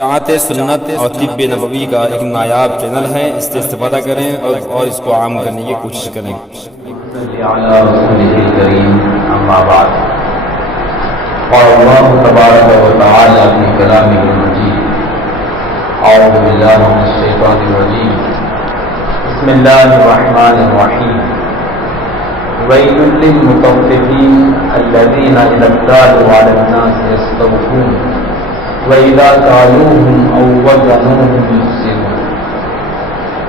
اشاعت سنت اور طب نبوی کا ایک نایاب چینل ہے، اس سے استفادہ کریں اور اس کو عام کرنے کی کوشش کریں۔ علی رسولہ الکریم، اما بعد، قال اللہ تبارک و تعالی فی کلامہ المجید، اعوذ باللہ من الشیطان الرجیم، بسم اللہ الرحمن الرحیم، ویل للمطففین الذین اذا اکتالوا علی الناس یستوفون وَإِذَا كَالُوهُمْ أَوْ وَزَنُوهُمْ يُخْسِرُونَ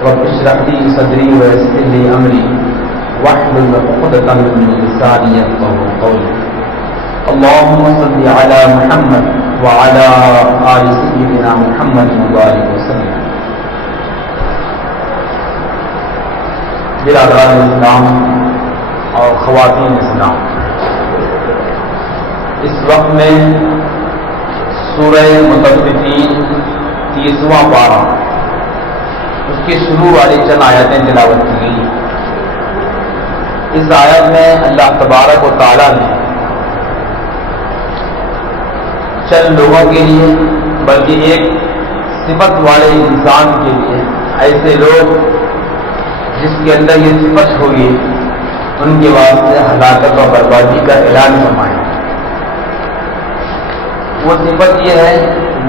رَبِّ اشْرَحْ لِي صَدْرِي وَيَسِّرْ لِي أَمْرِي وَاحْلُلْ عُقْدَةً مِّن لِّسَانِي يَفْقَهُوا قَوْلِي اللهم صل على محمد وعلى آل سيدنا محمد وبارك وسلم۔ برادران اسلام اور خواتین اسلام، اس وقت میں سورہ مطففین 30واں پارہ، اس کی شروع والی چند آیتیں تلاوت کی گئی۔ اس آیت میں اللہ تبارک و تعالی نے چند لوگوں کے لیے، بلکہ ایک صفت والے انسان کے لیے، ایسے لوگ جس کے اندر یہ صفت ہوگی، ان کے واسطے ہلاکت و بربادی کا اعلان فرمایا۔ وہ صفت یہ ہے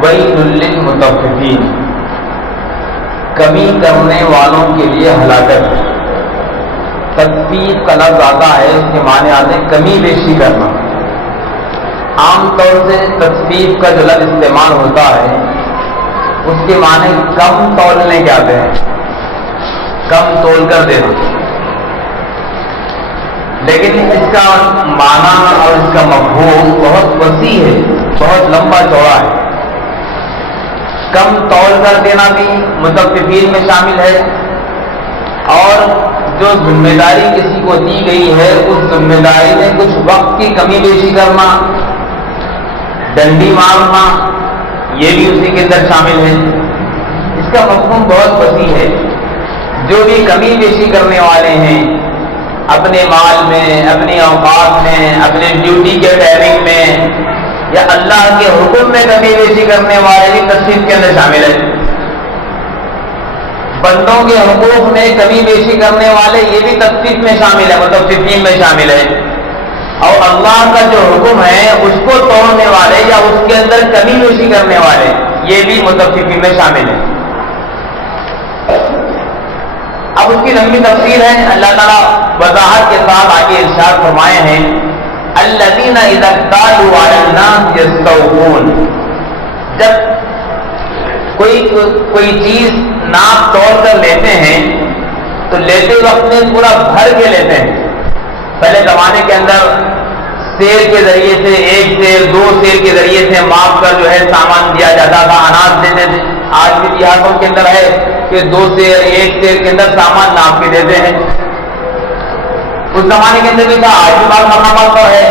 ویل للمطففین، کمی کرنے والوں کے لیے ہلاکت۔ تطفیف کا لفظ آتا ہے، اس کے معنی آتے ہیں کمی بیشی کرنا۔ عام طور سے تطفیف کا جو لفظ استعمال ہوتا ہے، اس کے معنی کم تولنے کے آتے ہیں، کم تول کر دینا، لیکن اس کا معنی اور اس کا مفہوم بہت وسیع ہے، بہت لمبا چوڑا ہے۔ کم تول کر دینا بھی مطففین میں شامل ہے، اور جو ذمہ داری کسی کو دی گئی ہے، اس ذمہ داری میں کچھ وقت کی کمی بیشی کرنا، ڈنڈی مارنا، یہ بھی اسی کے اندر شامل ہے۔ اس کا مفہوم بہت وسیع ہے۔ جو بھی کمی بیشی کرنے والے ہیں اپنے مال میں، اپنی اوقات میں، اپنے ڈیوٹی کے ٹائمنگ میں، یا اللہ کے حکم میں کمی بیشی کرنے والے بھی تطفیف کے اندر شامل ہے۔ بندوں کے حقوق میں کمی بیشی کرنے والے یہ بھی تطفیف میں شامل ہے، مطففین میں شامل ہے۔ اور اللہ کا جو حکم ہے اس کو توڑنے والے یا اس کے اندر کمی بیشی کرنے والے، یہ بھی مطففین میں شامل ہے۔ اب اس کی لمبی تفسیر ہے، اللہ تعالیٰ وضاحت کے ساتھ آگے ارشاد فرمائے ہیں الذین اذا اکتالوا علی الناس یستوفون، جب کوئی چیز ناپ توڑ کر لیتے ہیں تو لیتے وقت میں پورا بھر کے لیتے ہیں۔ پہلے زمانے کے اندر سیر کے ذریعے سے، ایک سیر، دو سیر کے ذریعے سے ماپ کر جو ہے سامان دیا جاتا تھا، اناج دیتے تھے۔ آج بھی دیہاتوں کے اندر ہے کہ دو سیر، ایک سیر کے اندر سامان ناپ کے دیتے ہیں۔ اس زمانے کے اندر بھی تھا، آج بھی بعض مقامات پر ہے۔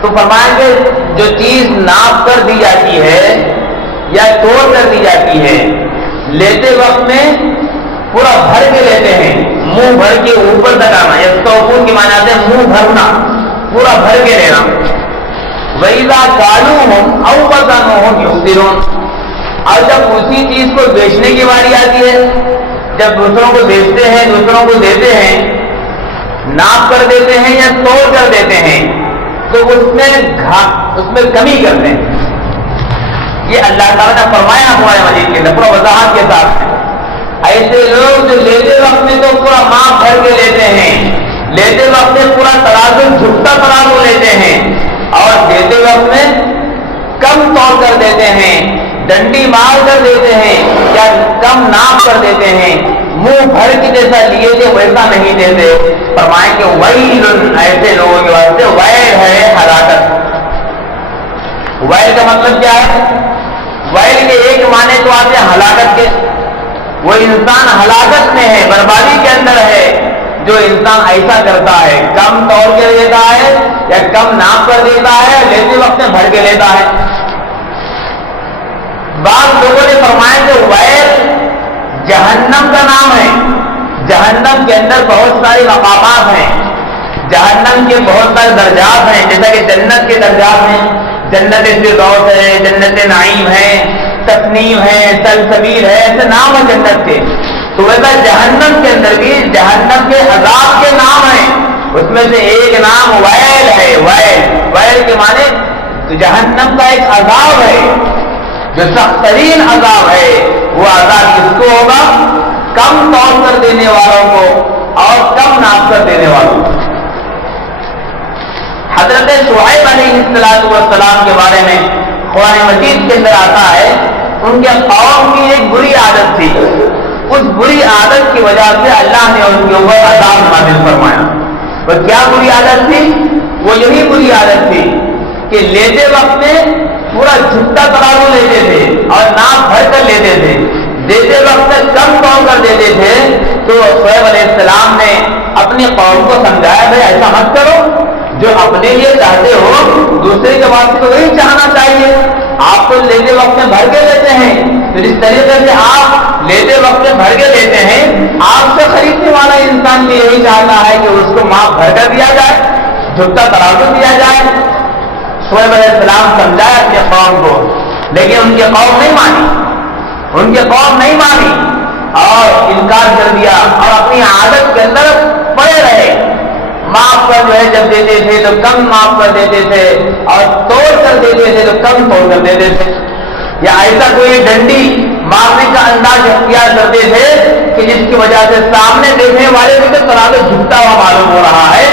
تو فرمائیں کہ جو چیز ناپ کر دی جاتی ہے یا توڑ کر دی جاتی ہے، لیتے وقت میں پورا بھر کے لیتے ہیں، منہ بھر کے اوپر تک آنا، یا توقون کی معنی آتے ہیں منہ بھرنا، پورا بھر کے لینا۔ وَإِذَا كَالُوهُمْ أَوْ وَزَنُوهُمْ يُخْسِرُونَ، اور جب اسی چیز کو بیچنے کی باری آتی ہے، جب دوسروں کو بیچتے ہیں، دوسروں کو دیتے ہیں، ناپ کر دیتے ہیں یا توڑ کر دیتے ہیں، تو اس میں کمی کرتے ہیں۔ یہ اللہ تعالیٰ نے فرمایا قرآن مجید کے اندر پورا وضاحت کے ساتھ۔ ایسے لوگ جو لیتے وقت میں تو پورا ماپ بھر کے لیتے ہیں، لیتے وقت میں پورا ترازو جھکتا ترازو لیتے ہیں، اور دیتے وقت میں کم توڑ کر دیتے ہیں، ڈنڈی مار کر دیتے ہیں، یا کم ناپ کر دیتے ہیں، منہ بھر کے جیسا لیے تھے ویسا نہیں دیتے۔ فرمائیں کہ ویل، ایسے لوگوں کے واسطے ویل ہے، ہلاکت۔ ویل کا مطلب کیا ہے؟ ویل کے ایک معنی تو آتے ہیں ہلاکت کے، وہ انسان ہلاکت میں ہے، بربادی کے اندر ہے جو انسان ایسا کرتا ہے، کم توڑ کے دیتا ہے یا کم ناپ کر دیتا ہے، لیتے وقت میں بھر کے لیتا ہے۔ بعض لوگوں نے فرمایا کہ ویل جہنم کا نام ہے۔ جہنم کے اندر بہت سارے مقامات ہیں، جہنم کے بہت سارے درجات ہیں، جیسا کہ جنت کے درجات ہیں، جنت فردوس ہے، جنت نعیم ہے، تسنیم ہے، سلسبیل ہے، ایسے نام ہے جنت کے. تو ویسا جہنم کے اندر بھی جہنم کے عذاب کے نام ہیں. اس میں سے ایک نام ویل ہے. ویل کے معنی تو جہنم کا ایک عذاب ہے جو سخت ترین عذاب ہے. وہ عذاب کس کو ہوگا؟ کم توڑ کر دینے والوں کو اور کم ناپ کر دینے والوں کو. حضرت شعیب علیہ السلام کے بارے میں قرآن مجید کے اندر آتا ہے ان کے قوم کی ایک بری عادت تھی. اس بری عادت کی وجہ سے اللہ نے ان کے اوپر عذاب نازل فرمایا. وہ کیا بری عادت تھی؟ وہ یہی بری عادت تھی کہ لیتے وقت میں پورا جھٹا ترازو لیتے تھے اور ناپ بھر کر لیتے تھے. دیتے وقت کم توڑ کر دیتے تھے. تو شعیب علیہ السلام نے اپنی قوم کو سمجھایا بھائی ایسا مت کرو. جو اپنے لیے چاہتے ہو دوسرے کے واسطے تو وہی چاہنا چاہیے. آپ تو لیتے وقت میں بھر کے لیتے ہیں. تو جس طریقے سے آپ لیتے وقت میں بھر کے لیتے ہیں آپ سے خریدنے والا انسان بھی یہی چاہتا ہے کہ اس کو ماپ بھر کر دیا جائے، جھکتا ترازو دیا جائے. شعیب علیہ السلام سمجھایا اپنے قوم کو لیکن ان کی قوم نہیں مانی. ان کی قوم نہیں مانی اور انکار کر دیا اور اپنی عادت کے اندر پڑے رہے. معاف کر جو ہے جب دیتے تھے تو کم معاف کر دیتے تھے اور توڑ کر دیتے تھے تو کم توڑ کر دیتے تھے. یا ایسا کوئی ڈنڈی مارنے کا انداز اختیار کرتے تھے کہ جس کی وجہ سے سامنے دیکھنے والے کو تو ترازو جھکتا ہوا معلوم ہو رہا ہے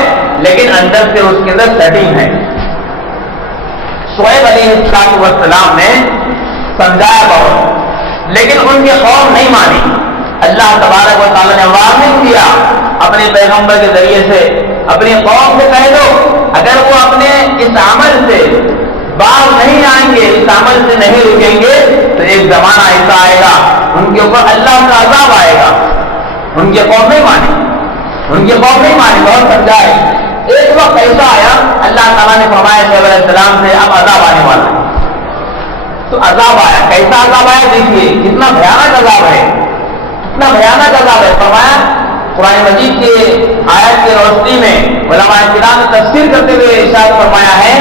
لیکن اندر سے اس کے اندر سیٹنگ ہے. شعیب علیہ السلام نے سمجھایا بہت لیکن ان کی قوم نہیں مانی. اللہ تبارک و تعالیٰ نے واضح کیا اپنے پیغمبر کے ذریعے سے اپنی قوم سے کہہ دو اگر وہ اپنے اس عمل سے باز نہیں آئیں گے، اس عمل سے نہیں رکیں گے تو ایک زمانہ ایسا آئے گا ان کے اوپر اللہ کا عذاب آئے گا. ان کی قوم نہیں مانی. ان کی قوم نہیں مانی. بہت سمجھائے. ایک وقت ایسا آیا اللہ تعالیٰ نے فرمایا شعیب علیہ السلام سے اب عذاب آنے والا ہے. تو عذاب آیا. کیسا عذاب آیا دیکھیے کتنا بھیانک عذاب ہے. کتنا بھیانک عذاب ہے. فرمایا قرآن مجید کے آیت کی روشنی میں علماء کرام نے تفسیر کرتے ہوئے ارشاد فرمایا ہے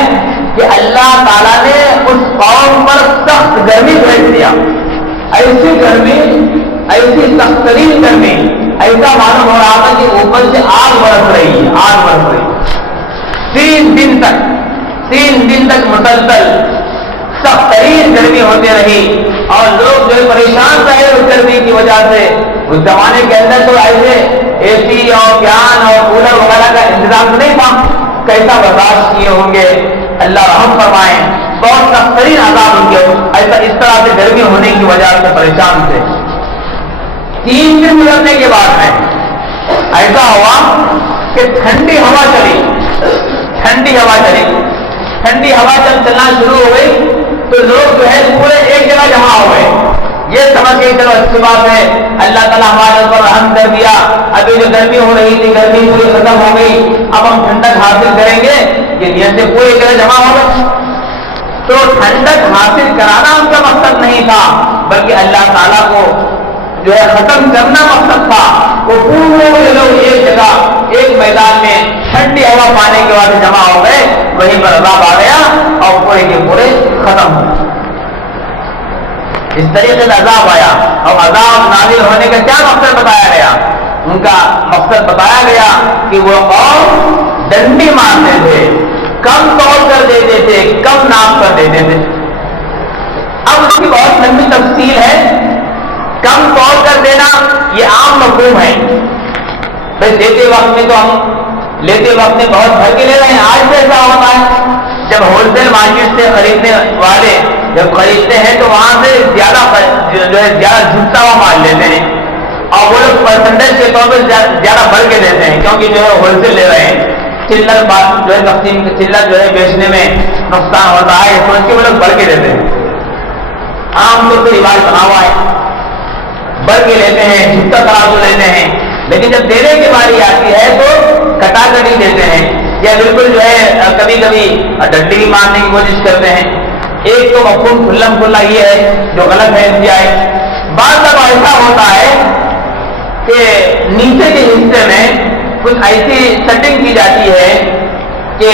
کہ اللہ تعالیٰ نے اس قوم پر سخت گرمی بھیج دیا. ایسی گرمی، ایسی سخت ترین گرمی، ایسا معلوم ہو رہا تھا کہ اوپر سے آگ برس رہی ہے. آگ برس رہی. 3 دن تک مسلسل سخت ترین گرمی ہوتی رہی اور لوگ جو پریشان رہے اس گرمی کی وجہ سے. اس زمانے کے اندر تو ایسے اے سی اور فین اور کولر وغیرہ کا انتظام نہیں تھا. کیسا برداشت کیے ہوں گے. اللہ رحم فرمائے. بہت سخت ترین عذاب ان کے ایسا اس طرح سے گرمی ہونے کی وجہ سے پریشان تھے. 3 دن گزرنے کے بعد میں ایسا ہوا کہ ٹھنڈی ہوا چلی. ٹھنڈی ہوا چلنا شروع ہو گئی تو لوگ جو ہے پورے ایک جگہ جمع ہو گئے. یہ سمجھ کے چلو اچھی بات ہے اللہ تعالیٰ ہمارے اوپر رحم کر دیا. ابھی جو گرمی ہو رہی تھی گرمی پوری ختم ہو گئی. اب ہم ٹھنڈک حاصل کریں گے. یہ نیت سے پورے جگہ جمع ہو گئے. تو ٹھنڈک حاصل کرانا ان کا مقصد نہیں تھا بلکہ اللہ تعالیٰ کو جو ہے ختم کرنا مقصد تھا. وہ پورے لوگ ایک جگہ ایک میدان میں ٹھنڈی ہوا پانے کے بعد جمع ہو گئے. وہیں پر عذاب آ گیا اور پورے کے پورے ختم ہو گئے. اس طریقے سے عذاب آیا اور عذاب نازل ہونے کا کیا مقصد بتایا گیا؟ ان کا مقصد بتایا گیا کہ وہ قوم ڈنڈی مارتے تھے، کم توڑ کر دیتے تھے، کم ناپ کر دیتے تھے. اب اس کی بہت لمبی تفصیل ہے. کم توڑ کر دینا یہ عام مفہوم ہے. بھائی دیتے وقت میں تو ہم لیتے وقت میں بہت بھر کے لے رہے ہیں. آج بھی ایسا ہوتا ہے جب ہول سیل مارکیٹ سے خریدنے والے جب خریدتے ہیں تو وہاں سے زیادہ جھکتا ہوا مال لیتے ہیں اور وہ لوگ پرسنٹیج کے طور پر زیادہ بھر کے دیتے ہیں کیونکہ جو ہے ہول سیل لے رہے ہیں. چلر جو ہے تقسیم چلر جو ہے بیچنے میں نقصان ہوتا ہے سوچ کے وہ لوگ بھر کے دیتے ہیں. عام طور سے رواج بنا ہوا ہے. بھر کے لیتے ہیں، جھکتا ترازو لیتے ہیں. لیکن جب دینے کی باری آتی ہے تو کٹا کٹی دیتے ہیں یا بالکل جو ہے کبھی کبھی ڈنڈی بھی مارنے کی کوشش کرتے ہیں. ایک تو مفہوم کھلم کھلا یہ ہے جو غلط ہے انتہائی. بعض دفعہ ایسا ہوتا ہے کہ نیچے کے حصے میں کچھ ایسی سیٹنگ کی جاتی ہے کہ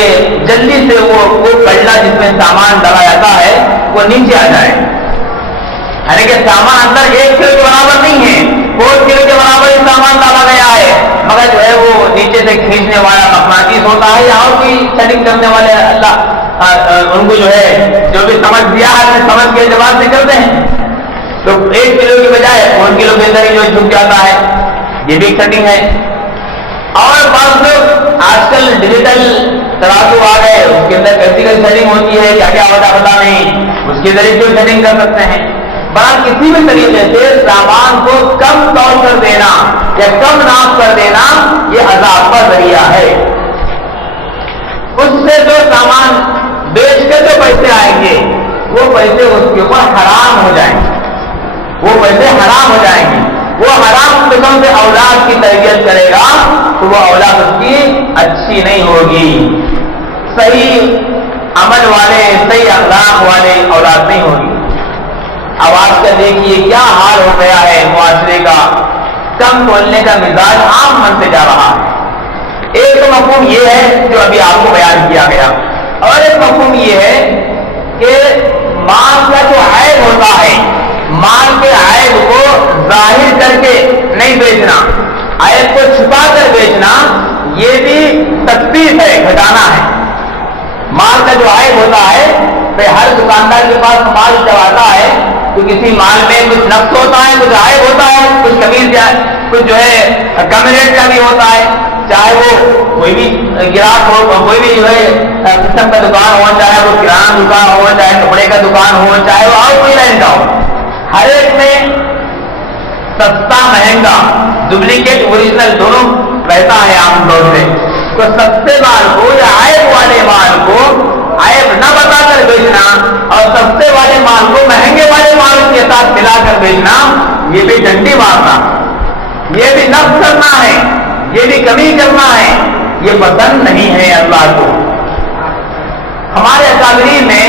جلدی سے وہ پلڑا جس میں سامان ڈالا جاتا ہے وہ نیچے آ جائے، یعنی کہ سامان اندر 1 کلو کے برابر نہیں ہے، 4 کلو کے برابر ہی سامان ڈالا گیا ہے، مگر جو ہے وہ نیچے سے کھینچنے والا مقناطیس ہوتا ہے یا اور کوئی سیٹنگ کرنے والے اللہ ان کو جو ہے جو بھی سمجھ دیا ہے سمجھ کے اعتبار سے کرتے ہیں، تو 1 کلو کی بجائے 4 کلو کے اندر ہی جو جھک جاتا ہے، یہ بھی سیٹنگ ہے۔ اور بعض لوگ آج کل ڈیجیٹل ترازو آ گئے، اس کے اندر کیسی کیسی سیٹنگ ہوتی ہے کیا کیا ہوتا پتا نہیں، اس کے ذریعے جو سیٹنگ کر سکتے ہیں۔ بہرحال کسی بھی طریقے سے سامان کو کم تول کر دینا یا کم ناپ کر دینا یہ عذاب کا ذریعہ ہے۔ اس سے جو سامان بیچ کے جو پیسے آئیں گے وہ پیسے اس کے اوپر حرام ہو جائیں گے، وہ پیسے حرام ہو جائیں گے۔ وہ حرام قسم سے اولاد کی تربیت کرے گا تو وہ اولاد اس کی اچھی نہیں ہوگی، صحیح عمل والے صحیح اخلاق والے اولاد نہیں ہوگی۔ اب آج کا دیکھیے کیا حال ہو گیا ہے معاشرے کا، کم بولنے کا مزاج عام بنتے جا رہا ہے۔ ایک تو مفہوم یہ ہے جو ابھی آپ کو بیان کیا گیا، اور ایک مفہوم یہ ہے کہ مال کا جو عیب ہوتا ہے، مال کے عیب کو ظاہر کر کے نہیں بیچنا، عیب کو چھپا کر بیچنا، یہ بھی تخفیف ہے، گھٹانا ہے۔ مال کا جو عیب ہوتا ہے، ہر دکاندار کے پاس مال جب آتا ہے تو کسی مال میں کچھ نقص ہوتا ہے، کچھ عیب ہوتا ہے، کچھ کمی کچھ جو ہے کم ریٹ کا بھی ہوتا ہے، چاہے وہ کوئی بھی گراہک ہو، کوئی بھی جو ہے قسم کا دکان ہو، چاہے وہ کرانہ دکان ہو، چاہے کپڑے کا دکان ہو، چاہے وہ اور کوئی لائن کا ہو، ہر ایک میں سستا مہنگا ڈپلیکیٹ اوریجنل دونوں رہتا ہے عام طور سے۔ تو سستے مال کو یا عیب والے مال کو عیب نہ بتا کر بیچنا اور سستے والے مال کو مہنگے والے مال کے ساتھ ملا کر بیچنا، یہ بھی ڈنڈی مارنا، یہ بھی نقص کرنا ہے، یہ بھی کمی کرنا ہے، یہ پسند نہیں ہے اللہ کو۔ ہمارے اکابرین میں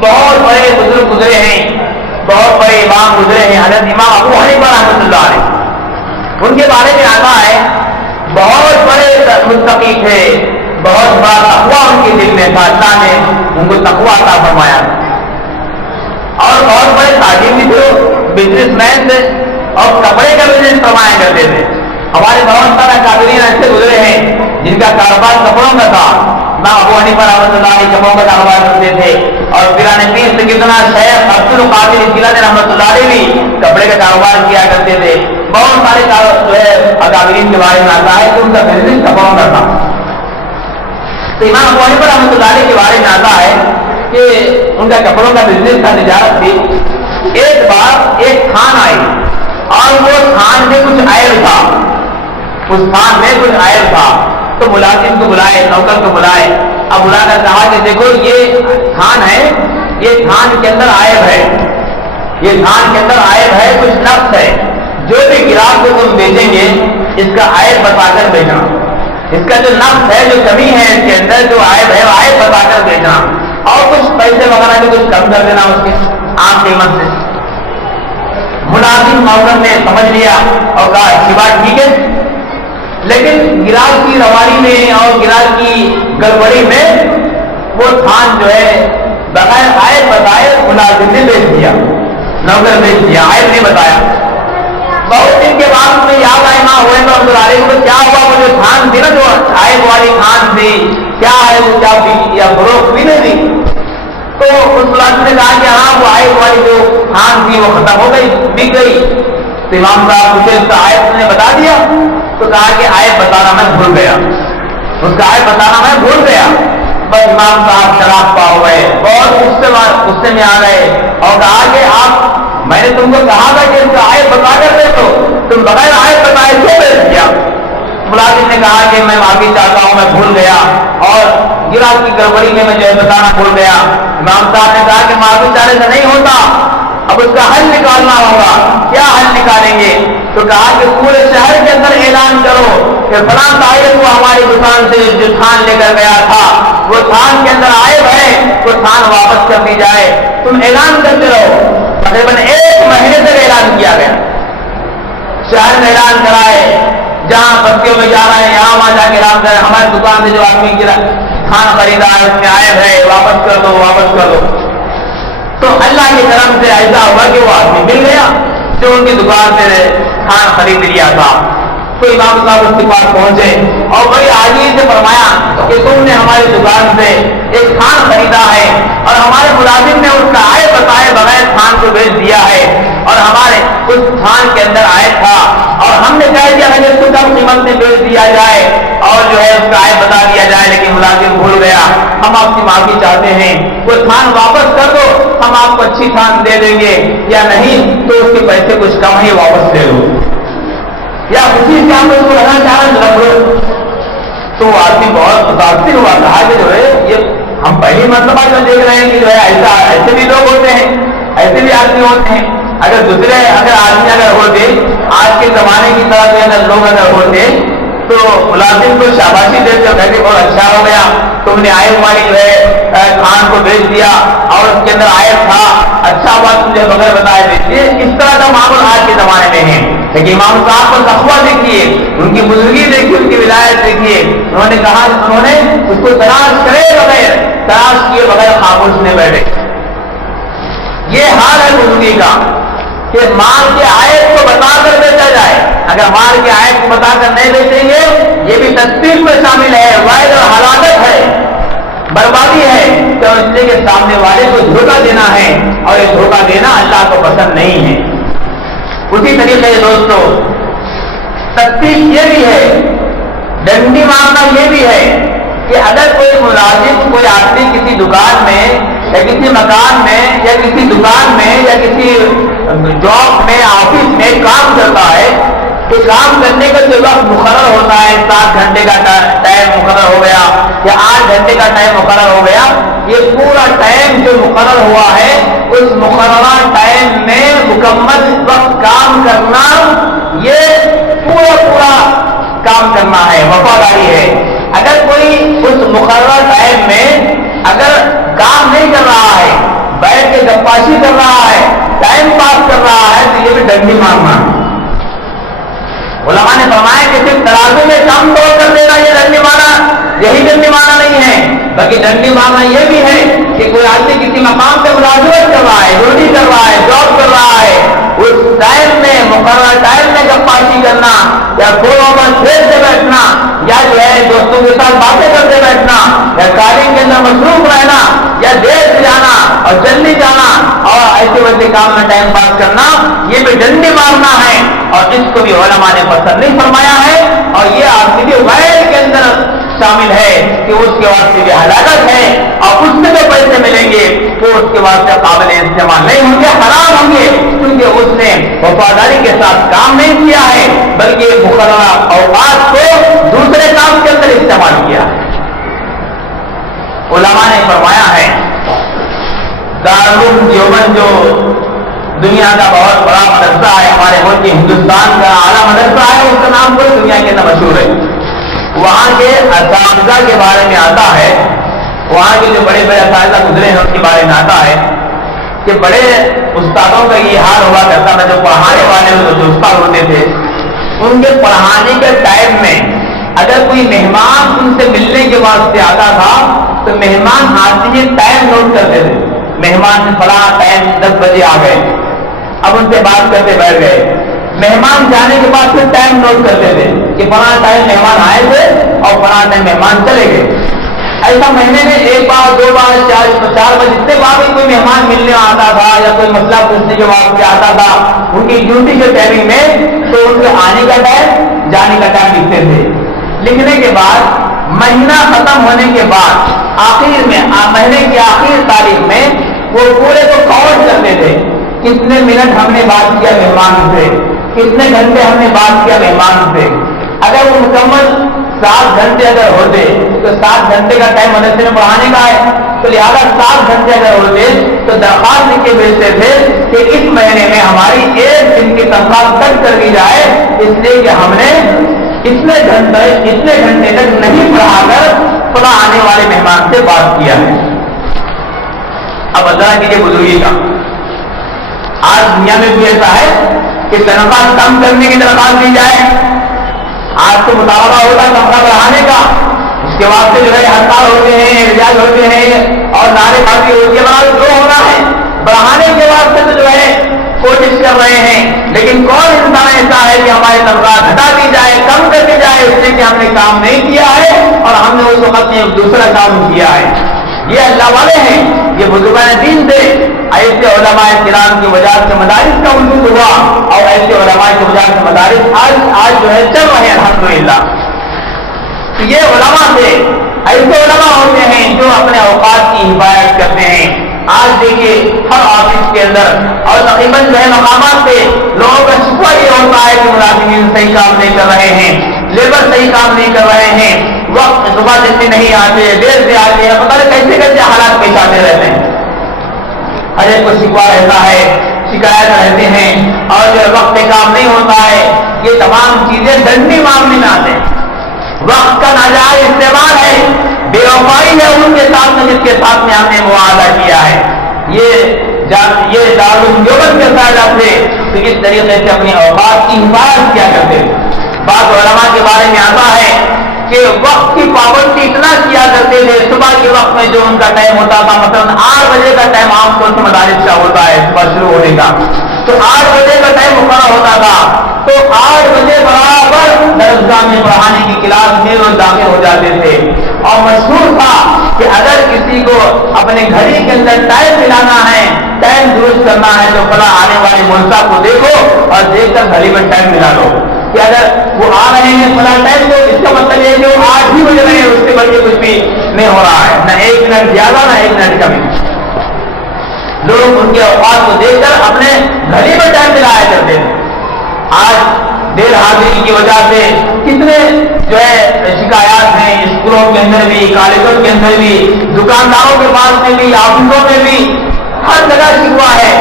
بہت بڑے بزرگ گزرے ہیں، بہت بڑے امام گزرے ہیں، حضرت امام ابو حنیفہ رحمۃ اللہ علیہ، ان کے بارے میں آتا ہے بہت بڑے متقی تھے، بہت بڑا تقویٰ ان کے دل میں تھا، اللہ نے ان کو تقویٰ عطا فرمایا، اور بہت بڑے تاجر بھی تھے، بزنس مین تھے اور کپڑے کا بزنس فرمایا کرتے تھے۔ ہمارے بہت سارے اکابرین ایسے گزرے ہیں جن کا کاروبار کپڑوں کا تھا، امام ابو حنیفہ رحمۃ اللہ علیہ کپڑوں کا کاروبار کرتے تھے، اور پیران پیر سے کتنا شیخ عبد القادر جیلانی رحمۃ اللہ علیہ بھی کپڑے کا کاروبار کیا کرتے تھے۔ بہت سارے جو ہے اکابرین کے بارے میں آتا ہے کہ ان کا بزنس کپڑوں کا تھا۔ تو امام ابو حنیفہ رحمۃ اللہ علیہ کے بارے میں آتا ہے کہ ان کا کپڑوں کا بزنس کا تجارت تھی۔ ایک بار ایک تھان آئی اور وہ تھان میں کچھ عیب تھا، اس تھان میں کچھ عیب تھا، تو ملازم کو بلائے، نوکر کو بلائے، اب بلا کر کہا کہ دیکھو یہ تھان ہے، یہ تھان کے اندر عیب ہے، یہ تھان کے اندر عیب ہے، کچھ نقص ہے، جو بھی گراہک کو تم بیچیں گے اس کا عیب بتا کر بیچنا، اس کا جو نقص ہے، جو کمی ہے اس کے اندر، جو عیب ہے وہ عیب بتا کر بیچنا، اور کچھ پیسے وغیرہ بھی کچھ کم کر دینا اس کے عام قیمت سے۔ ملازم نوکر نے سمجھ لیا اور کہا اچھی بات، ٹھیک ہے، لیکن گراہک کی روانی میں اور گراہک کی گڑبڑی میں وہ تھان جو ہے بغیر عیب بتائے ملازم نے بیچ دیا، نوکر بیچ دیا، عیب نہیں بتایا۔ بہت دن کے بعد میں یاد آئے ماں ہوئے تو عبدالعالم کو کیا ہوا، وہ جو تھان تھی نا، جو عیب والی تھان تھی، کیا ہے وہ، کیا بکی یا فروخت بھی نہیں تھی؟ تو اس ملازم نے کہا کہ ہاں وہ عیب والی جو تھان تھی وہ ختم ہو گئی، بک گئی۔ تو امام صاحب مجھے اس کا عیب نے بتا دیا، تو کہا کہ عیب بتانا میں بھول گیا، اس کا عیب بتانا میں بھول گیا۔ بس امام صاحب شراب پا ہوئے، بہت غصے میں آ گئے اور کہا کہ آپ، میں نے تم کو کہا تھا کہ اس کا عیب بتا کر دے، تو تم بغیر عیب بتائے کیوں بیچ دیا؟ ملازم نے کہا کہ میں معافی چاہتا ہوں، میں بھول گیا، اور گراہک کی گڑبڑی میں جو ہے بتانا بھول گیا۔ امام صاحب نے کہا کہ معافی چاہنے سے نہیں ہوتا، اب اس کا حل نکالنا ہوگا۔ کیا حل نکالیں گے؟ تو کہا کہ پورے شہر کے اندر اعلان کرو کہ فلاں طاہر کو ہماری دکان سے جو تھان لے کر گیا تھا وہ تھان کے اندر عیب ہے، وہ تھان واپس کر دی جائے۔ تم اعلان کرتے رہو۔ تقریباً 1 مہینے تک اعلان کیا گیا، شہر میں اعلان کرائے، جہاں بستیوں میں جا رہے ہیں یہاں وہاں جا کے رام کریں. ہماری دکان سے جو آدمی گرا کھانا خریدا ہے اس میں عائب ہے, واپس کر دو واپس کر دو. تو اللہ کی طرف سے ایسا ہوا کہ وہ آدمی مل گیا جو ان کی دکان سے کھانا خرید لیا تھا. تو امام صاحب اس کے پاس پہنچے اور بڑی عاجزی سے فرمایا کہ تم نے ہماری دکان سے ایک کھان خریدا ہے اور ہمارے ملازم نے اس کا عائب بتائے بغیر کھان کو بیچ دیا ہے, اور ہمارے اس کھان کے اندر عائب تھا اور ہم نے کہہ دیا کہ اس کو کم قیمت میں بیچ دیا جائے اور جو ہے اس کا عائب بتا دیا جائے, لیکن ملازم بھول گیا. ہم آپ کی معافی چاہتے ہیں, وہ کھان واپس کر دو, ہم آپ کو اچھی کھان دے دیں گے, یا نہیں تو اس کے پیسے کچھ کم ہی واپس لے لو, یا اسی سے ہم اس کو رہنا چاہیں رکھ لو. تو وہ آدمی بہت متاثر ہوا, کہا کہ جو ہے یہ ہم پہلی مرتبہ جو دیکھ رہے ہیں کہ جو ہے ایسے بھی لوگ ہوتے ہیں, ایسے بھی آدمی ہوتے ہیں. اگر آدمی اگر ہوتے آج کے زمانے کی طرح کے اگر لوگ اگر ہوتے تو ملازم کو شاباشی دیتے اور کہتے بہت اچھا ہو گیا, تم نے عائب والی جو ہے کھان کو بیچ دیا اور اس کے اندر عائب تھا, اچھا ہوا تم نے بغیر بتائے بیچ دیے. اس طرح کا معاملہ آج کے زمانے میں ہے. لیکن امام صاحب کو تقویٰ دیکھیے, ان کی بزرگی دیکھیے, ان کی ولایت دیکھیے. انہوں نے کہا انہوں نے اس کو تلاش کرے بغیر, تلاش کیے بغیر خاموش نہیں بیٹھے. یہ حال ہے بزرگی کا کہ مال کے عائب کو بتا کر بیچا جائے. اگر مال کے عائب کو بتا کر نہیں بیچیں گے یہ بھی تصدیق میں شامل ہے, وائد اور ہلاکت ہے, بربادی ہے. تو اس لیے کہ سامنے والے کو دھوکہ دینا ہے اور یہ دھوکہ دینا اللہ کو پسند نہیں ہے. اسی طریقے سے دوستو تصدیق یہ بھی ہے, ڈنڈی مارنا یہ بھی ہے کہ اگر کوئی ملازم کوئی آدمی کسی دکان میں یا کسی مکان میں یا کسی دکان میں یا کسی جاب میں آفس میں کام کرتا ہے تو کام کرنے کا جو وقت مقرر ہوتا ہے 7 گھنٹے کا ٹائم مقرر ہو گیا یا 8 گھنٹے کا ٹائم مقرر ہو گیا, یہ پورا ٹائم جو مقرر ہوا ہے اس مقررہ ٹائم میں مکمل وقت کام کرنا, یہ پورا کام کرنا ہے, وفاداری ہے. اگر کوئی اس مقررہ ٹائم میں اگر کام نہیں کر رہا ہے, بیٹھ کے گپاشی کر رہا ہے, ٹائم پاس کر رہا ہے, تو یہ بھی ڈنڈی مارنا. علماء نے فرمایا کہ صرف ترازو میں کم توڑ کر دینا یہ ڈنڈی مارنا, یہی ڈنڈی مارنا نہیں ہے, بلکہ ڈنڈی مارنا یہ بھی ہے کہ کوئی آدمی کسی مقام پہ ملازمت کر رہا ہے, ڈیوٹی کر رہا ہے, جاب کر رہا ہے, اس ٹائم میں مقررہ ٹائم میں گپاشی کرنا یا فونوں پر کھیلتے بیٹھنا یا جو ہے دوستوں کے ساتھ باتیں کرتے بیٹھنا یا تعلیم کے اندر مصروف رہنا یا دیر سے جانا اور جلدی جانا اور ایسے ویسے کام میں ٹائم پاس کرنا, یہ بھی ڈنڈی مارنا ہے. اور اس کو بھی علماء نے پسند نہیں فرمایا ہے, اور یہ آدمی بھی غیر کے اندر شامل ہے کہ اس کے واسطے بھی ہلاکت ہے, اور اس سے جو پیسے ملیں گے وہ اس کے واسطے قابل استعمال نہیں ہوں گے, حرام ہوں گے, کیونکہ اس نے وفاداری کے ساتھ کام نہیں کیا ہے بلکہ مقررہ اوقات کو دوسرے کام کے اندر استعمال کیا ہے. علماء نے فرمایا ہے دارالعلوم دیوبند جو دنیا کا بہت بڑا مدرسہ ہے, ہمارے ملک ہندوستان کا اعلیٰ مدرسہ ہے, اس کا نام پوری دنیا کے اندر مشہور ہے. وہاں کے اساتذہ کے بارے میں آتا ہے, وہاں کے جو بڑے بڑے اساتذہ گزرے ہیں اس کے بارے میں آتا ہے کہ بڑے استادوں کا یہ حال ہوا کرتا تھا, جو پڑھانے والے جو استاد ہوتے تھے ان کے پڑھانے کے ٹائم میں اگر کوئی مہمان ان سے ملنے کے واسطے آتا تھا تو مہمان آتے ہی ٹائم نوٹ کرتے تھے. مہمان فلاں ٹائم 10 بجے آ گئے, اب ان سے بات کرتے بیٹھ گئے. مہمان جانے کے بعد پھر ٹائم نوٹ کرتے تھے کہ فلاں ٹائم مہمان آئے تھے اور فلاں ٹائم مہمان چلے گئے. ایسا مہینے میں 1 بار 2 بار 4 بار جتنے بار بھی کوئی مہمان ملنے آتا تھا یا کوئی مسئلہ پوچھنے کے واسطے آتا تھا ان کی ڈیوٹی کے ٹائمنگ میں, تو ان کے آنے کا ٹائم جانے کا ٹائم لکھتے تھے. لکھنے کے بعد مہینہ ختم ہونے کے بعد آخر میں مہینے کی آخر تاریخ میں وہ پورے کو کاؤنٹ کرتے تھے, کتنے منٹ ہم نے بات کیا مہمان سے, کتنے گھنٹے ہم نے بات کیا مہمان سے. اگر وہ مکمل 7 گھنٹے اگر ہوتے تو 7 گھنٹے کا ٹائم مدرسے میں پڑھانے کا ہے, تو لہٰذا 7 گھنٹے اگر ہوتے تو درخواست لکھ کے بھیجتے تھے کہ اس مہینے میں ہماری 1 دن کی تنخواہ کٹ کر دی جائے, اس لیے کہ ہم نے اتنے گھنٹے تک نہیں پڑھا کر فلاں آنے والے مہمان سے بات کیا ہے. اب اللہ کیجیے بزرگی کا, آج دنیا میں بھی ایسا ہے کہ تنخواہ کم کرنے کی درخواست دی جائے آج تو مطالبہ ہوتا ہے تنخواہ بڑھانے کا، اس کے واسطے جو ہے ہڑتال ہوتے ہیں، احتجاج ہوتے ہیں اور نعرے بازی ہوتی ہے، جو ہونا ہے بڑھانے کے واسطے تو جو ہے کوشش کر رہے ہیں، لیکن کون انسان ایسا ہے کہ ہماری تنخواہ گھٹا دی جائے، کم کر دی جائے اس سے کہ ہم نے کام نہیں کیا ہے اور ہم نے اس وقت میں دوسرا کام کیا ہے؟ یہ اللہ والے ہیں، یہ بزرگان دین تھے، ایسے علماء کرام کی وجہ سے مدارس کا وجود ہوا اور ایسے علماء کی وجہ سے مدارس آج جو ہے چل رہے ہیں الحمدللہ۔ یہ علماء تھے، ایسے علماء ہوتے ہیں جو اپنے اوقات کی حفاظت کرتے ہیں۔ آج دیکھیے ہر آفس کے اندر اور تقریباً جو ہے مقامات پہ لوگوں کا شکوہ یہ ہوتا ہے کہ ملازمین صحیح کام نہیں کر رہے ہیں، لیبر صحیح کام نہیں کر رہے ہیں، وقت صبح جتنے نہیں آتے، دیر سے آتے ہیں، پتہ نہیں کیسے کیسے حالات پیش آتے رہتے ہیں۔ ہر ایک کو شکوہ رہتا ہے، شکایت رہتے ہیں اور جو وقت پہ کام نہیں ہوتا ہے، یہ تمام چیزیں دنڈی معاملے میں آتے ہیں۔ وقت کا ناجائز استعمال ہے، بے وفائی ہے ان کے ساتھ میں جس کے ساتھ میں ہم نے معاہدہ کیا ہے۔ یہ دارالعلوم دیوبند کے فائدہ سے تو اس طریقے سے اپنی اوقات کی حفاظت کیا کرتے ہیں۔ بعض علماء کے بارے میں آتا ہے کہ وقت کی پابندی اتنا کیا کرتے تھے، صبح کے وقت میں جو ان کا ٹائم ہوتا تھا، مثلاً 8 بجے کا ٹائم عام طور سے مدارس کا ہوتا ہے صبح شروع ہونے کا، تو 8 بجے کا ٹائم مقرر ہوتا تھا، تو 8 بجے برابر درسگاہ میں پڑھانے کی کلاس میں وہ داخل ہو جاتے تھے۔ اور مشہور تھا کہ اگر کسی کو اپنے گھڑی کے اندر ٹائم ملانا ہے، ٹائم درست کرنا ہے، تو فلاں آنے والے ملزا کو دیکھو اور دیکھ کر گھڑی میں ٹائم ملا لو کہ اگر وہ آ رہے ہیں فلاں ٹائم، تو اس کا مطلب یہ کہ وہ 8 ہی بج رہے ہیں، اس سے بڑھ کے کچھ بھی نہیں ہو رہا ہے، نہ 1 منٹ زیادہ نہ 1 منٹ کمی۔ لوگ ان کے اوقات کو دیکھ کر اپنے گھڑی میں ٹائم ملایا کرتے تھے۔ آج دیر حاضری کی وجہ سے کتنے جو ہے شکایات ہیں، اسکولوں کے اندر بھی، کالجوں کے اندر بھی، دکانداروں کے پاس میں بھی، آفسوں میں بھی، ہر جگہ شکوا ہے،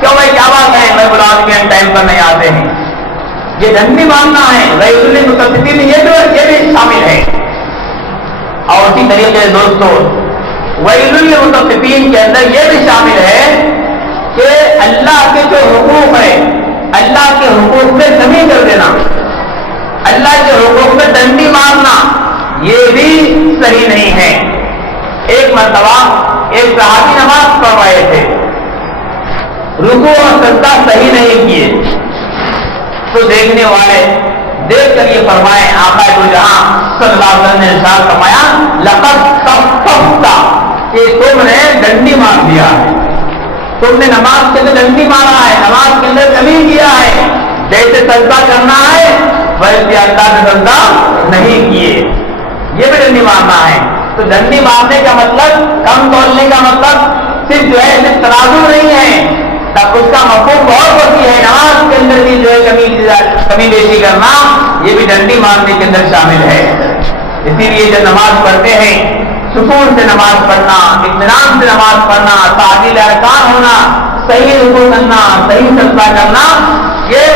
کیوں بھائی کیا بات ہے، میں ملازمین ٹائم پر نہیں آتے ہیں۔ یہ دھنی ماننا ہے، غیر المتصفین یہ بھی شامل ہے۔ اور اسی طریقے سے دوستو غیر المتصفین کے اندر یہ بھی شامل ہے کہ اللہ کے جو حقوق ہے، اللہ کے حقوق میں کمی کر دینا، اللہ کے حقوق میں ڈنڈی مارنا، یہ بھی صحیح نہیں ہے۔ ایک مرتبہ ایک صحابی نماز پڑھ رہے تھے، رکوع اور سجدہ صحیح نہیں کیے، تو دیکھنے والے دیکھ کر یہ فرمائے، آقا دو جہاں صلی اللہ علیہ وسلم نے ارشاد فرمایا لقد صفقت، کہ تم نے ڈنڈی مار دیا ہے، تم نے نماز کے اندر ڈنڈی مارا ہے، نماز کے اندر کمی کیا ہے، جیسے سجدہ کرنا ہے ویسے اللہ نے سجدہ نہیں کیے، یہ بھی ڈنڈی مارنا ہے۔ تو ڈنڈی مارنے کا مطلب، کم تولنے کا مطلب صرف جو ہے صرف ترازو نہیں ہے، تب اس کا مفہوم بہت وسیع ہے۔ نماز کے اندر بھی جو ہے کمی بیشی کرنا، یہ بھی ڈنڈی مارنے کے اندر شامل ہے۔ اسی لیے جب نماز پڑھتے ہیں، سکون سے نماز پڑھنا، اطمینان سے نماز پڑھنا، تعدیل ارکان ہونا، صحیح رکوع کرنا، صحیح سجدہ کرنا، یہ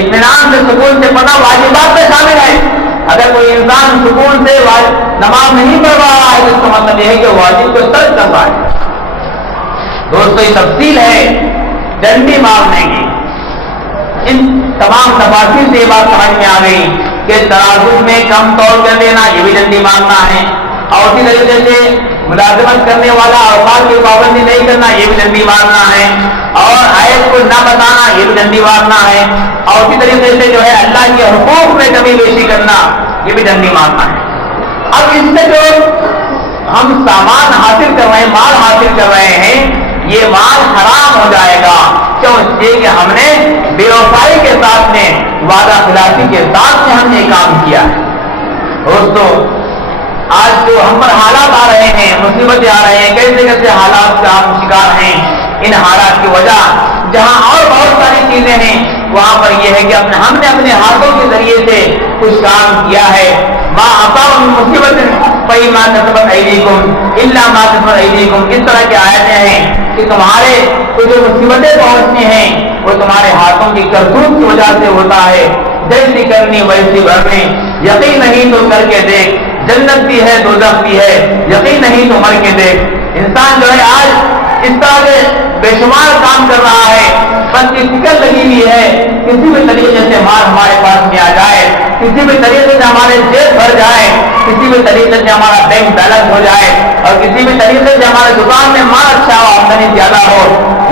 اطمینان سے سکون سے پڑھنا واجبات میں شامل ہے۔ اگر کوئی انسان سکون سے نماز نہیں پڑھ رہا ہے تو اس کا مطلب یہ ہے کہ واجب کو ترک کر رہا ہے۔ دوستو یہ تفصیل ہے ڈنڈی مارنے کی۔ ان تمام تفاصیل سے یہ بات سمجھ میں آ گئی کہ ترازو میں کم طور کر دینا یہ بھی ڈنڈی مارنا ہے، اور اسی طریقے سے ملازمت کرنے والا اوقات کی پابندی نہیں کرنا یہ بھی ڈنڈی مارنا ہے، اور آیت کو نہ بتانا یہ بھی ڈنڈی مارنا ہے، اور اسی طریقے سے جو ہے اللہ کے حقوق میں کمی بیشی کرنا یہ بھی ڈنڈی مارنا ہے۔ اب اس سے جو ہم سامان حاصل کر رہے ہیں، مال حاصل کر رہے ہیں، یہ مال حرام ہو جائے گا، کیوں؟ اس لیے کہ ہم نے بے وفائی کے ساتھ میں، وعدہ خلافی کے ساتھ میں ہم نے کام کیا ہے۔ دوستو آج جو ہم پر حالات آ رہے ہیں، مصیبتیں آ رہے ہیں، کیسے کیسے حالات کا ہم شکار ہیں، ان حالات کی وجہ جہاں اور بہت ساری چیزیں ہیں وہاں پر یہ ہے کہ ہم نے اپنے ہاتھوں کے ذریعے سے کچھ کام کیا ہے۔ ما اصاب من مصیبت فبما کسبت ایدیکم الا ما کسبت ایدیکم، اس طرح کی آیتیں ہیں کہ تمہارے کو جو مصیبتیں پہنچتی ہیں وہ تمہارے ہاتھوں کی کرتوت کی وجہ سے ہوتا ہے۔ جیسی کرنی ویسی بھرنی، یقین نہیں تو کر کے دیکھ، جنت بھی ہے دوزخ بھی ہے، یقین نہیں تو مر کے دیکھ۔ انسان جو ہے آج اس طرح کے بے شمار کام کر رہا ہے، بس کی فکر لگی ہوئی ہے کسی بھی طریقے سے مال ہمارے پاس میں آ جائے کسی بھی طریقے سے ہمارے جیب بھر جائے، کسی بھی طریقے سے ہمارا بینک بیلنس ہو جائے، اور کسی بھی طریقے سے ہمارے دکان میں مال اچھا ہو، آمدنی زیادہ ہو،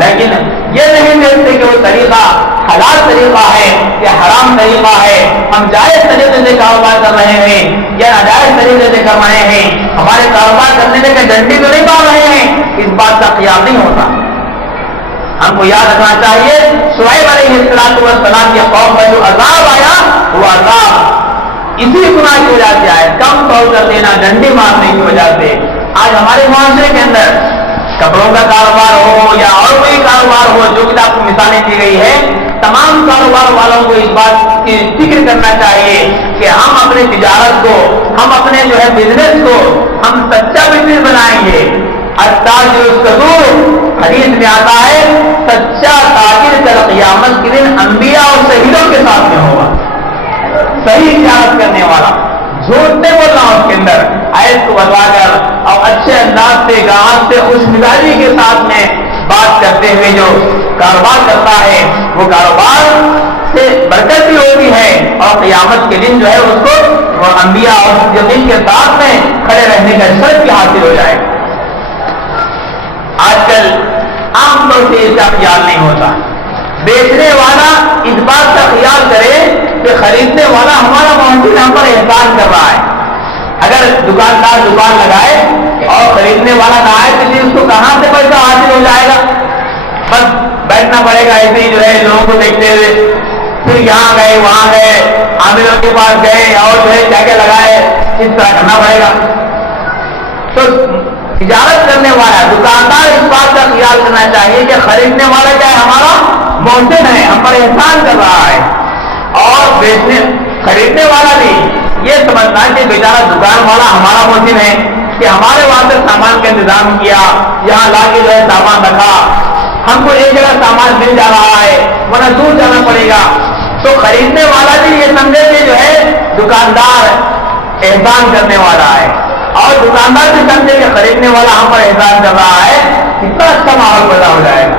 لیکن یہ نہیں دیکھتے کہ وہ طریقہ حلال طریقہ ہے یا حرام طریقہ ہے، ہم جائز طریقے سے کاروبار کر رہے ہیں یا ناجائز طریقے سے کر رہے ہیں، ہمارے کاروبار کرنے میں کہ ڈنڈی تو نہیں مار رہے ہیں، اس بات کا خیال نہیں ہوتا۔ ہم کو یاد رکھنا چاہیے شعیب علیہ السلام کے قوم پر جو عذاب آیا وہ عذاب اسی گناہ کی وجہ سے آئے، کم طور کر دینا، ڈنڈی مارنے کی وجہ سے۔ آج ہمارے معاشرے کے اندر کپڑوں کا کاروبار ہو یا اور کوئی کاروبار ہو، جو کہ آپ کو مثالیں دی گئی ہے، تمام کاروبار والوں کو اس بات کی فکر کرنا چاہیے کہ ہم اپنی تجارت کو، ہم اپنے جو ہے بزنس کو ہم سچا بزنس بنائیں گے۔ التاجر الصدوق حدیث میں آتا ہے سچا تاجر کل قیامت کے دن انبیاء اور شہیدوں کے ساتھ میں ہوگا، صحیح تجارت کرنے والا، جھوٹ نہیں بولنا اس کے اندر، آیت کو بتوا کر اور اچھے انداز سے گاہک سے خوش مزاجی کے ساتھ میں بات کرتے ہوئے جو کاروبار کرتا ہے وہ کاروبار سے برکت بھی ہوتی ہے، اور قیامت کے دن جو ہے اس کو وہ انبیاء اور صدیقین کے ساتھ میں کھڑے رہنے کا شرف بھی حاصل ہو جائے۔ آج کل عام طور سے اس کا خیال نہیں ہوتا، بیچنے والا اس بات کا خیال کرے کہ خریدنے والا ہمارا محسن ہم پر احسان کر رہا ہے۔ اگر دکاندار دکان لگائے اور خریدنے والا نہ آئے تو اس کو کہاں سے پیسہ حاصل ہو جائے گا؟ بس بیٹھنا پڑے گا ایسے ہی جو ہے لوگوں کو دیکھتے ہوئے، پھر یہاں گئے وہاں گئے، عاملوں کے پاس گئے اور جو ہے کیا کیا لگائے، اس طرح کرنا پڑے گا۔ تو تجارت کرنے والا دکاندار اس بات کا خیال کرنا چاہیے کہ خریدنے والا کیا ہے، ہمارا محسن ہے، ہم پر احسان کر رہا ہے، اور خریدنے والا بھی یہ سمجھنا ہے کہ بیچارہ دکان والا ہمارا محسن ہے کہ ہمارے واسطے سامان کا انتظام کیا، یہاں لا کے جو ہے سامان رکھا، ہم کو ایک جگہ سامان مل جا رہا ہے ورنہ دور جانا پڑے گا۔ تو خریدنے والا بھی یہ سمجھے کہ جو ہے دکاندار احسان کرنے والا ہے، اور دکاندار بھی سمجھے کہ خریدنے والا ہم پر احسان کر رہا ہے، کتنا اچھا ماحول پیدا ہو جائے گا۔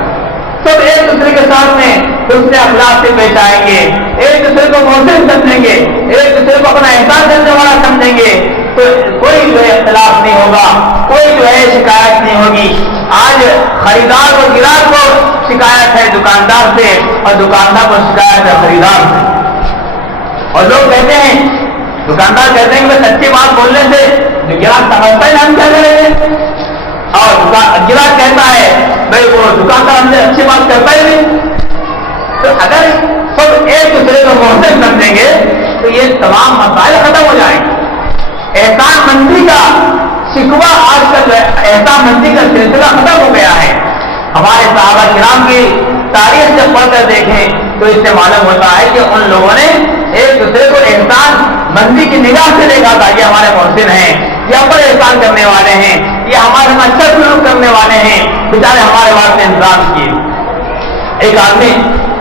سب ایک دوسرے کے ساتھ میں حسن اخلاق سے پیش آئیں گے، ایک دوسرے کو محسن سمجھیں گے، ایک دوسرے کو اپنا احسان کرنے والا سمجھیں گے، تو کوئی جو ہے اختلاف نہیں ہوگا، کوئی جو ہے شکایت نہیں ہوگی۔ آج خریدار اور گراہک کو شکایت ہے دکاندار سے، اور دکاندار کو شکایت ہے خریدار سے، اور لوگ کہتے ہیں، دکاندار کہتے ہیں کہ سچی بات بولنے سے جو گراہک سمجھتا ہے ہم کیا کریں گے، اور گراہک کہتا ہے بھائی وہ دکاندار ہم سے اچھی بات کرتا ہی نہیں۔ تو اگر سب ایک دوسرے کو محسن سمجھیں گے تو یہ تمام مسائل ختم ہو جائیں گے۔ احسان مندی کا شکوہ آج کل احسان مندی کا سلسلہ ختم ہو گیا ہے۔ ہمارے صحابہ کرام کی تاریخ جب پڑھ کر دیکھیں تو اس سے معلوم ہوتا ہے کہ ان لوگوں نے ایک دوسرے کو احسان مندی کی نگاہ سے دیکھا تھا، یہ ہمارے محسن ہیں، یہ ہم پر احسان کرنے والے ہیں، یہ ہمارے میں اچھا سلوک کرنے والے ہیں، بیچارے ہمارے واسطے انتظام کیے۔ ایک آدمی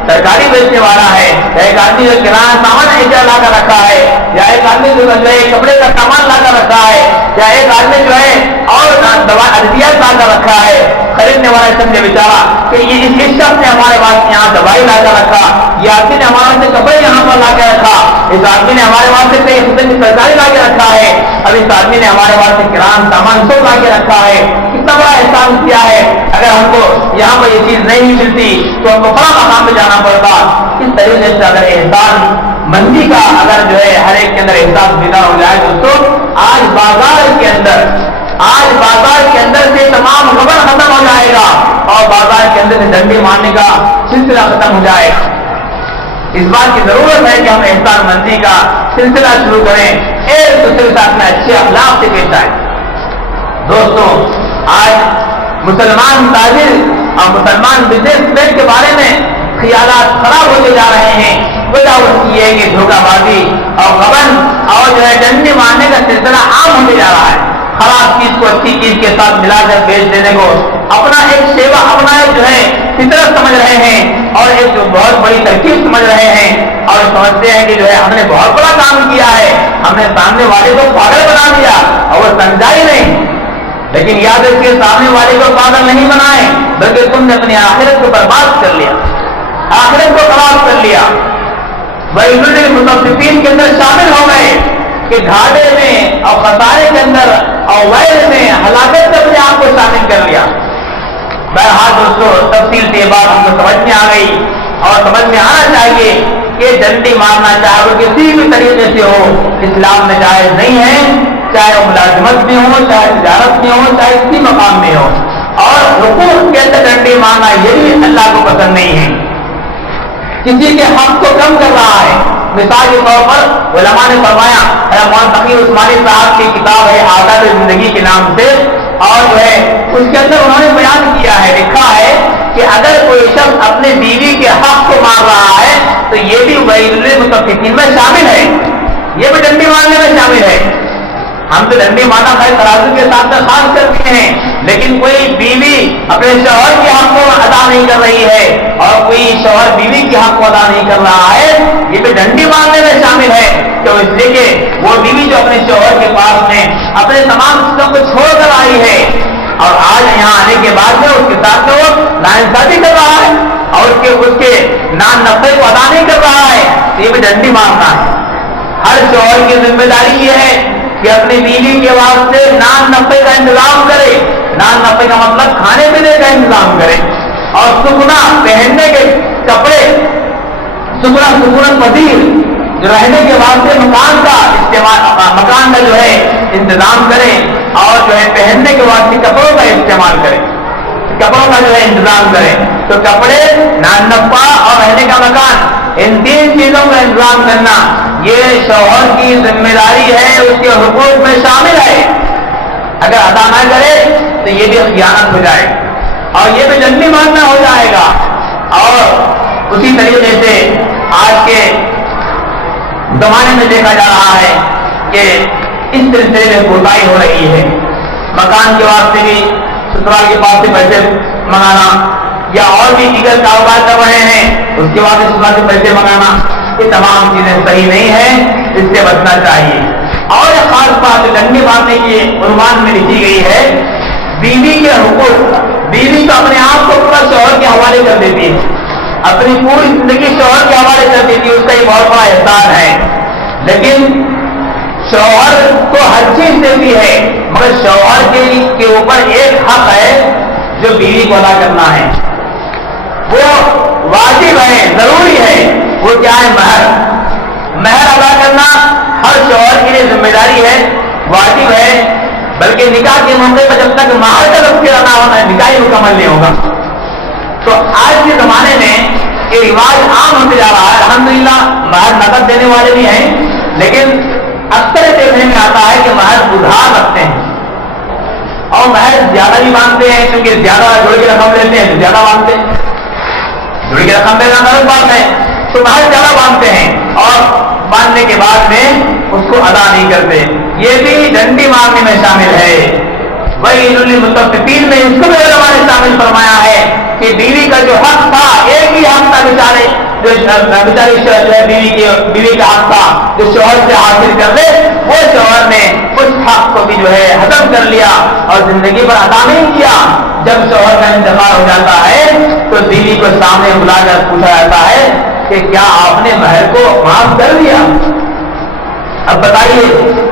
ترکاری بیچنے والا ہے، یا ایک آدمی جو کرایہ سامان ایسا لا کر رکھا ہے، یا ایک آدمی جو ہے کپڑے کا سامان لا کر رکھا ہے، یا ایک آدمی جو ہے اور ادویات لا کر رکھا ہے، خریدنے والا سمجھے بیچارہ کہ یہ اس شخص نے ہمارے پاس یہاں دوائی لا کر رکھا، یہ آدمی نے ہمارے سے کپڑے یہاں پر لا کے رکھا، اس آدمی نے ہمارے واسطے کئی قسم کی ترکاری لا کے رکھا ہے، اب اس آدمی نے ہمارے واسطے کرایہ سامان سب لا کے رکھا ہے، کتنا بڑا احسان کیا ہے۔ اگر ہم کو یہاں پر یہ چیز نہیں ملتی تو ہم کو بڑا مقام پہ جانا پڑتا۔ اس طریقے سے اگر احسان مندی کا اگر جو ہے ہر ایک کے اندر احساس پیدا ہو جائے دوستوں، آج بازار کے اندر سے تمام خبر ختم ہو جائے گا، اور بازار کے اندر سے ڈنڈی مارنے کا سلسلہ ختم ہو جائے گا۔ اس بات کی ضرورت ہے کہ ہم احسان مندی کا سلسلہ شروع کریں، ایک دوسرے کے ساتھ میں اچھے اخلاق سے پیش آئیں۔ دوستوں، آج مسلمان تاجر اور مسلمان بزنس مین کے بارے میں خیالات خراب ہوتے جا رہے ہیں۔ وجہ اس کی ہے کہ دھوکہ بازی اور غبن اور جو ہے ڈنڈی مارنے کا سلسلہ عام ہوتے جا رہا ہے۔ خراب چیز کو اچھی چیز کے ساتھ ملا کر بیچ دینے کو اپنا ایک سیوا، اپنا ایک جو ہے فطرت سمجھ رہے ہیں، اور ایک جو بہت بڑی ترکیب سمجھ رہے ہیں، اور سمجھتے ہیں کہ جو ہے ہم نے بہت بڑا کام کیا ہے، ہم نے سامنے والے کو پاگل بنا دیا اور وہ سمجھا ہی نہیں۔ لیکن یاد رکھیے، سامنے والے کو پاگل نہیں بنائے بلکہ تم نے اپنی آخرت کو برباد کر لیا، آخرت کو خراب کر لیا۔ ویل للمطففین کے اندر شامل ہو گئے کہ گھاٹے میں اور خسارے کے اندر اور ویل میں ہلاکت سے اپنے آپ کو شامل کر لیا. بہرحال دوستو تفصیل سے یہ بات ہم کو سمجھ میں آ گئی اور سمجھ میں آنا چاہیے کہ ڈنڈی مارنا چاہے وہ کسی بھی طریقے سے ہو اسلام میں جائز نہیں ہے، چاہے وہ ملازمت میں ہو، چاہے تجارت میں ہو، چاہے کسی مقام میں ہو. اور حقوق کے اندر ڈنڈی مارنا یہ بھی اللہ کو پسند نہیں ہے. کسی کے حق کو کم کر رہا ہے. مثال کے طور پر علماء نے فرمایا، مولانا تقی عثمانی صاحب کی کتاب ہے آداب زندگی کے نام سے، اور جو ہے اس کے اندر انہوں نے بیان کیا ہے، لکھا ہے کہ اگر کوئی شخص اپنے بیوی کے حق کو مار رہا ہے تو یہ بھی ویل للمطففین میں شامل ہے، یہ بھی ڈنڈی مارنے میں شامل ہے. ہم تو ڈنڈی مارنا خیر ترازو کے ساتھ خاص کرتے ہیں، لیکن کوئی بیوی اپنے شوہر کے حق کو ادا نہیں کر رہی ہے اور کوئی شوہر بیوی کے حق کو ادا نہیں کر رہا ہے، یہ بھی ڈنڈی مارنے میں شامل ہے. تو اس لیے کہ وہ بیوی جو اپنے شوہر کے پاس میں اپنے تمام چیزوں کو چھوڑ کر آئی ہے اور آج یہاں آنے کے بعد میں اس کے ساتھ وہ ناانصافی کر رہا ہے اور اس کے نان نفے کو ادا نہیں کر رہا ہے، تو یہ بھی ڈنڈی مارنا ہے. ہر شوہر کی ذمہ داری یہ ہے کہ اپنی بیوی کے واسطے نان نفے کا انتظام کرے. نان نفے کا مطلب کھانے پینے کا انتظام کرے اور سکنا پہننے کے کپڑے، سکونت پذیر جو رہنے کے واسطے مکان کا استعمال، مکان کا جو ہے انتظام کرے اور جو ہے پہننے کے واسطے کپڑوں کا استعمال کرے، کپڑوں کا جو ہے انتظام کرے. تو کپڑے، نان نفع اور رہنے کا مکان، ان تین چیزوں کا انتظام کرنا یہ شوہر کی ذمہ داری ہے، اس کے حقوق میں شامل ہے. اگر ادا نہ کرے تو یہ بھی خیانت ہو جائے اور یہ بھی ڈنڈی مارنا ہو جائے گا. اور اسی طریقے سے آج کے زمانے میں دیکھا جا رہا ہے کہ اس سلسلے میں کوتاہی ہو رہی ہے. مکان کے واسطے بھی سسرال کے پاس سے پیسے منگانا یا اور بھی دیگر کاروبار کر رہے ہیں اس کے بعد سسرال سے پیسے منگانا، یہ تمام چیزیں صحیح نہیں ہیں، اس سے بچنا چاہیے. اور ایک خاص بات ڈنڈی مارنے کے عنوان میں لکھی گئی ہے، بیوی کے حقوق. بیوی تو اپنے آپ کو پورا شوہر کے حوالے کر دیتی ہے، اپنی پوری زندگی شوہر کے حوالے کر دیتی ہے، اس کا یہ بہت بڑا احسان ہے. لیکن شوہر کو ہر چیز دیتی ہے مگر شوہر کے اوپر ایک حق ہے جو بیوی کو ادا کرنا ہے، وہ واجب ہے، ضروری ہے. وہ کیا ہے؟ مہر. مہر ادا کرنا ہر شوہر کے لیے ذمہ داری ہے، واجب ہے. بلکہ نکاح کے موقع پر جب تک مہر کا تذکرہ نہ ہونا ہے نکاح مکمل نہیں ہوگا. تو آج کے زمانے میں یہ رواج عام ہوتے جا رہا ہے. الحمدللہ مہر نقد دینے والے بھی ہیں، لیکن اکثر دیکھنے میں آتا ہے کہ مہر ادھار رکھتے ہیں اور مہر زیادہ بھی مانگتے ہیں، کیونکہ زیادہ جوڑ کے رقم لیتے ہیں تو زیادہ مانگتے ہیں. جوڑ کے رقم لینا غلط بات ہے، تو مہر زیادہ مانگتے ہیں اور ماننے کے بعد میں اس کو ادا نہیں کرتے. یہ بھی ڈنڈی مارنے میں شامل ہے. ویل للمطففین میں اس کو بھی علماء نے شامل فرمایا ہے کہ بیوی کا جو حق تھا، ایک ہی حق تھا بیچاری بیوی کا حق تھا جو شوہر سے حاصل کر لے، وہ شوہر نے اس حق کو بھی جو ہے ختم کر لیا اور زندگی پر ادا نہیں کیا. جب شوہر کا انتقال ہو جاتا ہے تو بیوی کو سامنے بلا کر پوچھا جاتا ہے کہ کیا آپ نے مہر کو معاف کر دیا؟ اب بتائیے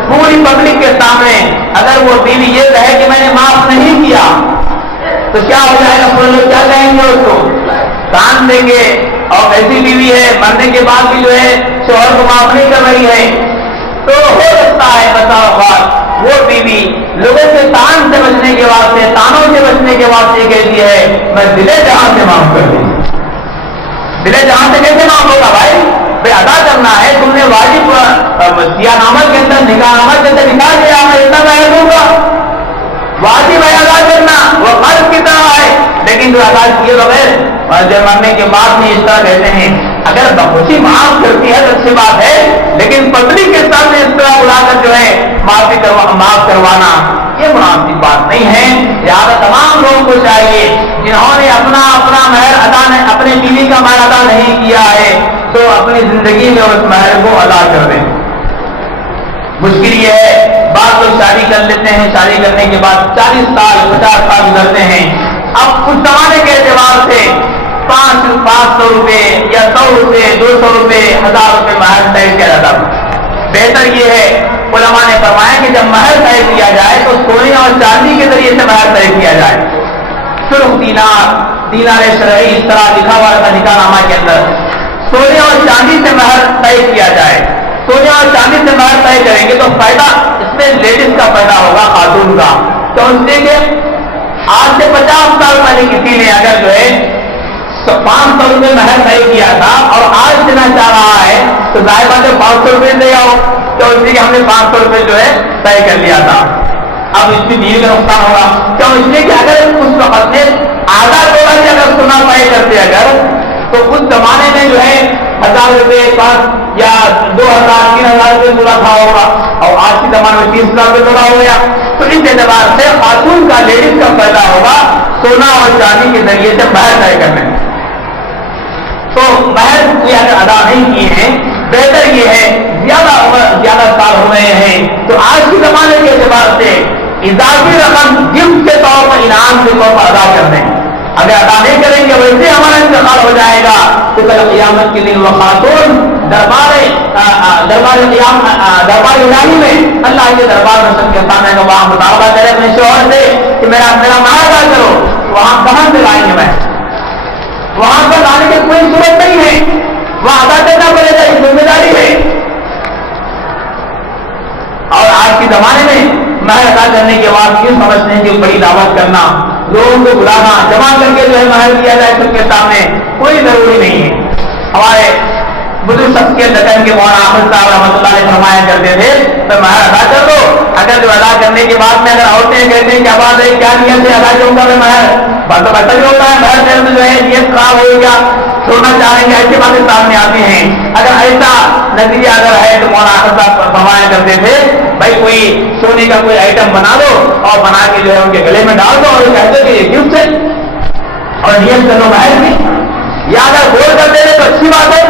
پوری پبلک کے سامنے اگر وہ بیوی یہ کہے کہ میں نے معاف نہیں کیا تو کیا ہو جائے گا؟ پورے لوگ کیا کہیں گے؟ اس کو کان دیں گے. اور ایسی بیوی ہے مرنے کے بعد بھی جو ہے شوہر کو معاف نہیں کر رہی ہے، تو ہو سکتا ہے بتا اوقات وہ بیوی لوگوں کے تان سے بچنے کے واسطے، تانوں سے بچنے کے واسطے کہتی ہے میں دلے جہاں سے معاف کر دوں. دلے جہاں سے کیسے معاف ہوگا بھائی؟ بھائی ادا کرنا ہے، تم نے واجب سیاہ نامہ کے اندر، نکاح نامہ کے اندر نکال دیا، میں اتنا میں دوں گا. واجب ہے ادا کرنا، وہ فرض کی طرح ہے. لیکن جو ادا کیے بغیر اور جب مرنے کے بعد میں اس طرح کہتے ہیں، اگر بخوشی معاف کرتی ہے تو اچھی بات ہے، لیکن پبلک کے سامنے اس طرح بلا کر جو ہے معاف کروانا یہ مناسب بات نہیں ہے. لہٰذا تمام لوگوں کو چاہیے جنہوں نے اپنا مہر ادا اپنے بیوی کا مہر ادا نہیں کیا ہے تو اپنی زندگی میں اس مہر کو ادا کر دیں. مشکل یہ ہے بعض لوگ شادی کر لیتے ہیں، شادی کرنے کے بعد 40 سال 50 سال گزرتے ہیں، اب اس زمانے کے اعتبار سے 500 روپے یا یا 100 روپے 200 روپے 1000 روپے مہر طے کیا جاتا تھا. بہتر یہ ہے، علماء نے فرمایا کہ جب مہر طے کیا جائے تو سونے اور چاندی کے ذریعے سے مہر طے کیا جائے. صرف دینار شرعی اس طرح لکھا ہوا تھا نکاح نامہ کے اندر، سونے اور چاندی سے مہر طے کیا جائے. سونے اور چاندی سے مہر طے کریں گے تو فائدہ اس میں لیڈیز کا پیدا ہوگا، خاتون کا. تو اس لیے کہ آج سے 50 سال پہلے کسی نے اگر جو ہے 500 روپے مہر طے کیا تھا اور آج دینا چاہ رہا ہے تو ظاہر بات ہے 500 روپے دے آؤ. تو اس لیے کہ ہم نے 500 روپے جو ہے طے کر لیا تھا. اب اس کی بیوی کا نقصان ہوگا. کیوں؟ اس لیے کہ اگر اس وقت میں آدھا تولا بھی اگر سونا طے کرتے اگر، تو اس زمانے میں جو ہے 1000 روپے یا 2000 3000 روپے تولا تھا ہوگا، اور آج کے زمانے میں 30,000 روپے تولا ہو گیا. تو اس اعتبار سے خاتون کا، لیڈیز کا پیدا ہوگا سونا اور چاندی کے ذریعے سے مہر طے کرنے. تو مہر کوئی اگر ادا نہیں کیے ہیں، بہتر یہ ہے زیادہ سال ہو رہے ہیں تو آج کے زمانے کے اعتبار سے اضافی رقم گفٹ کے طور پر، انعام کے طور پر ادا کر دیں. اگر ادا نہیں کریں گے ویسے ہمارا انتقال ہو جائے گا تو کل قیامت کے دن وہ خاتون دربار الہی میں، اللہ کے دربار میں سب کے سامنے کا وہاں مطالبہ کرے اپنے شوہر سے کہ میرا مہر ادا کرو. وہاں کہاں سے لائیں گے؟ میں وہاں پر لانے کی کوئی صورت نہیں ہے، وہاں ادا کرنا پڑے گا، یہ ذمہ داری ہے. اور آج کے زمانے میں مہر ادا کرنے کے بعد یہ سمجھتے ہیں کہ بڑی دعوت کرنا، لوگوں کو بلانا، جمع کر کے جو ہے مہر دیا جائے سب کے سامنے، کوئی ضروری نہیں ہے. ہمارے بزرگ شخصیت دکن کے مولانا احمد صاحب رحمۃ اللہ علیہ فرمایا کرتے تھے تو مہر ادا کر دو. اگر جو ادا کرنے کے بعد میں اگر عورتیں کہتے ہیں کیا بات ہے، کیا نیت سے ادا کیوں کر رہے مہر، بات تو ایسا ہی ہوتا ہے، مہر دینے میں جو ہے نیت خراب ہو گیا، چھوڑنا چاہیں گے، ایسی باتیں سامنے آتی ہیں. اگر ایسا نتیجہ اگر ہے تو مولانا احمد صاحب فرمایا کرتے تھے بھائی کوئی سونے کا کوئی آئٹم بنا دو اور بنا کے جو ہے ان کے گلے میں ڈال دو اور کہتے کہ یہ گفٹ ہے اور نیت کر لو مہر کی، یا اگر گول کر دے تو اچھی بات ہے.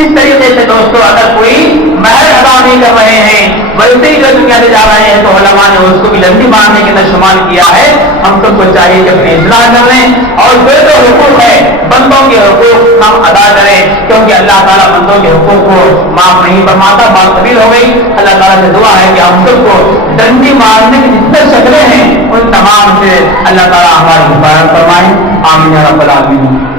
اس طریقے سے دوستو اگر کوئی مہر ادا نہیں کر رہے ہیں ویسے ہی جو دنیا سے جا رہے ہیں تو علماء نے اس کو بھی لندی مارنے کے اندر شمار کیا ہے. ہم سب کو چاہیے کہ اپنی اصلاح کر لیں اور جو حقوق ہے بندوں کے حقوق ہم ادا کریں، کیونکہ اللہ تعالیٰ بندوں کے حقوق کو معاف نہیں فرماتا. بات طویل ہو گئی. اللہ تعالیٰ سے دعا ہے کہ ہم سب کو ڈنڈی مارنے کی جتنے شکلیں ہیں ان تمام سے اللہ تعالیٰ ہماری حفاظت فرمائیں. آمین یا رب العالمین.